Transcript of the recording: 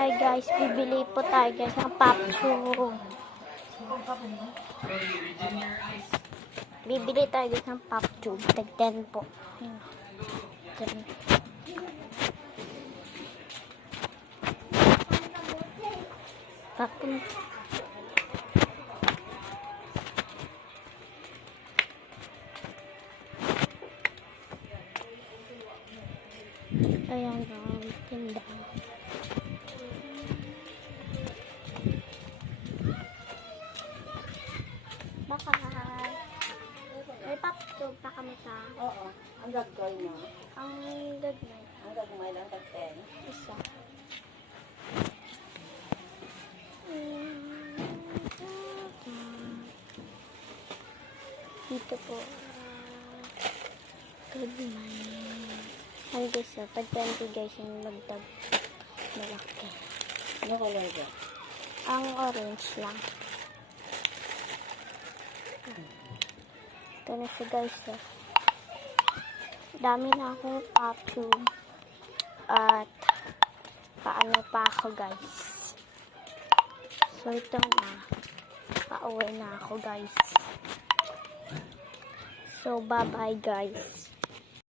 Hi guys, bibili po tayo guys ng popsu. Bibili tayo guys ng popsu. Tag-10 po. Ayan. Tapos ayan ang tindahan. Baka may popsu pa kami sa Oo, ang gagawin mo. ang gagawin. Ang gagawin lang tag-10. Isa. Dito po. Good morning. Ang guys, so, pag 20 guys yung magdag malaki. Ano color ba? Ang orange lang. Ito na siya guys. So. Dami na akong popsu. At paano pa ako guys. So ito na. Pauwi na ako guys. So bye bye guys.